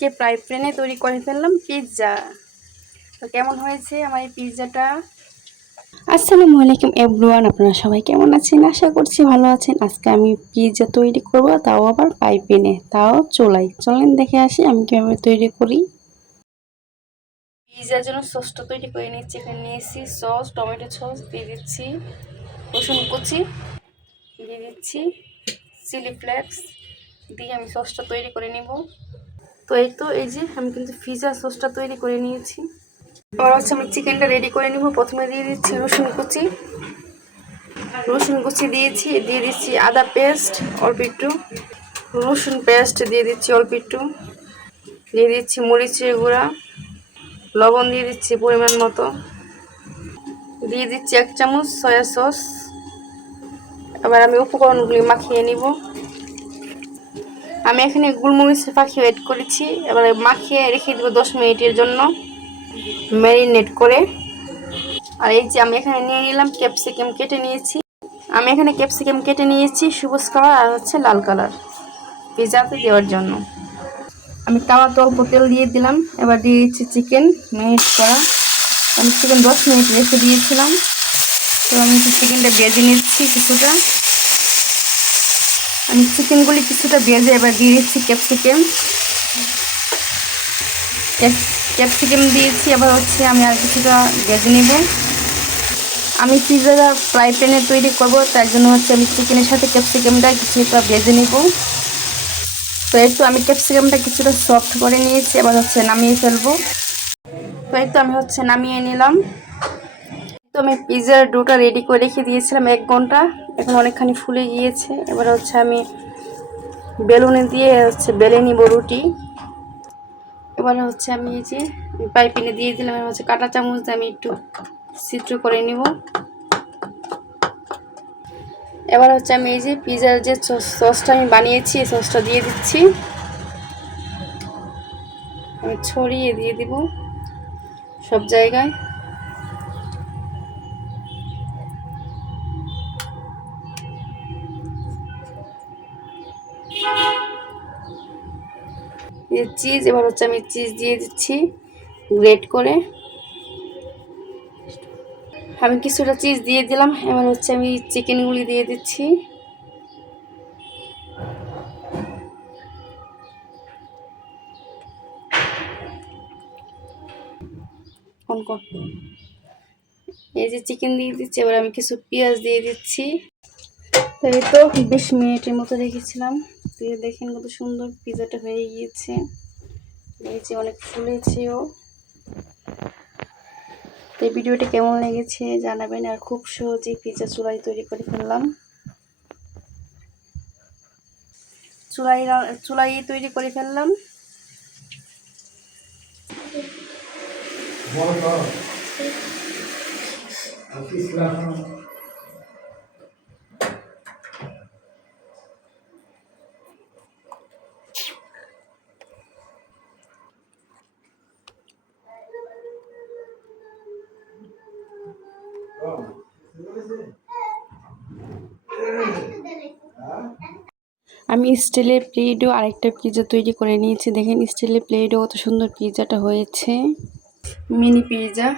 আজকে ফ্রাই প্যানে তৈরি করে ফেললাম পিৎজা। তো কেমন হয়েছে আমার এই পিৎজাটা? আসসালামু আলাইকুম এভরিওয়ান, আপনারা সবাই কেমন আছেন? আশা করছি ভালো আছেন। আজকে আমি পিৎজা তৈরি করব, তাও আবার ফ্রাই প্যানে, তাও চুলায়। চলেন দেখে আসি আমি কিভাবে তৈরি করি। পিৎজার জন্য সসটা তৈরি করে নিচ্ছি। এখানে নিয়েছি সস, টমেটো সস দিয়ে দিচ্ছি, রসুন কুচি দিয়ে দিচ্ছি, চিলি ফ্লেক্স দিয়ে আমি সসটা তৈরি করে নিব। তো এই যে আমি কিন্তু পিৎজা সসটা তৈরি করে নিয়েছি। এবার হচ্ছে আমি চিকেনটা রেডি করে নিব। প্রথমে দিয়ে দিচ্ছি রসুন কুচি দিয়েছি, দিয়ে দিচ্ছি আদা পেস্ট অল্প একটু, রসুন পেস্ট দিয়ে দিচ্ছি অল্প একটু, দিয়ে দিচ্ছি মরিচের গুঁড়া, লবণ দিয়ে দিচ্ছি পরিমাণ মতো, দিয়ে দিচ্ছি 1 চামচ সয়া সস। এবার আমি উপকরণগুলি মাখিয়ে নিব। আমি এখানে গোলমরিচের পাখি অ্যাড করেছি। এবার মাখিয়ে রেখে দেবো 10 মিনিটের জন্য ম্যারিনেট করে। আর এই যে আমি এখানে নিয়ে নিলাম ক্যাপসিকাম কেটে নিয়েছি। আমি এখানে ক্যাপসিকাম কেটে নিয়েছি সবুজ কালার আর হচ্ছে লাল কালার পিৎজাতে দেওয়ার জন্য। আমি তাওয়াতে অল্প তেল দিয়ে দিলাম। এবার দিয়ে দিচ্ছি চিকেন ম্যারিনেট করা। আমি চিকেন 10 মিনিট রেখে দিয়েছিলাম। তো আমি চিকেনটা ভেজে নিচ্ছি কিছুটা। আমি চিকেনগুলি কিছুটা ভেজে এবার দিয়ে দিচ্ছি ক্যাপসিকাম দিয়েছি। এবার হচ্ছে আমি আর কিছুটা ভেজে নেব। আমি পিৎজাটা ফ্রাই প্যানে তৈরি করব, তার জন্য হচ্ছে আমি চিকেনের সাথে ক্যাপসিকামটা কিছুটা ভেজে নেব। তো একটু আমি ক্যাপসিকামটা কিছুটা সফট করে নিয়েছি। এবার হচ্ছে নামিয়ে ফেলবো। তো এই তো আমি হচ্ছে নামিয়ে নিলাম। তো আমি পিৎজার ডোটা রেডি করে রেখে দিয়েছিলাম 1 ঘন্টা। এখন অনেকখানি ফুলে গিয়েছে। এবার হচ্ছে আমি বেলুনে দিয়ে হচ্ছে বেলে নিব রুটি। এবার হচ্ছে আমি এই যে পাইপিনে দিয়ে দিলাম। এবার হচ্ছে কাঁটা চামচ দিয়ে আমি একটু ছিদ্র করে নিব। এবার হচ্ছে আমি এই যে পিৎজার যে সসটা আমি বানিয়েছি এই সসটা দিয়ে দিচ্ছি। আমি ছড়িয়ে দিয়ে দিব সব জায়গায়। এই চিজ, এবার হচ্ছে আমি চিজ দিয়ে দিচ্ছি গ্রেট করে। আমি কিছুটা চিজ দিয়ে দিলাম। এবার হচ্ছে আমি চিকেনগুলি দিয়ে দিচ্ছি। এই যে চিকেন দিয়ে দিচ্ছি। এবার আমি কিছু পেঁয়াজ দিয়ে দিচ্ছি। এই তো 20 মিনিটের মতো রেখেছিলাম। দিয়ে দেখেন কত সুন্দর পিৎজাটা হয়ে গিয়েছে। এই যে অনেক ফুলেছেও। এই ভিডিওটি কেমন লেগেছে জানাবেন। আর খুব সহজেই পিৎজা চুলায় তৈরি করে ফেললাম। চুলাই তৈরি করে ফেললাম। আমি স্টিলের প্লেটও আরেকটা পিৎজা তৈরি করে নিয়েছি। দেখেন স্টিলের প্লেটও কত সুন্দর পিৎজাটা হয়েছে, মিনি পিৎজা।